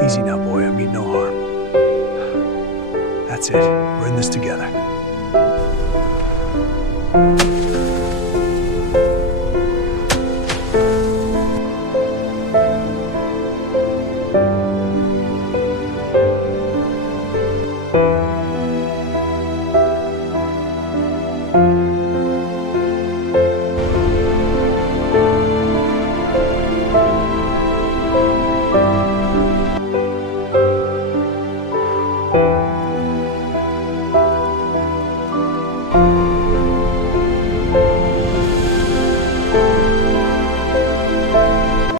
Easy now, boy. I mean no harm. That's it. We're in this together.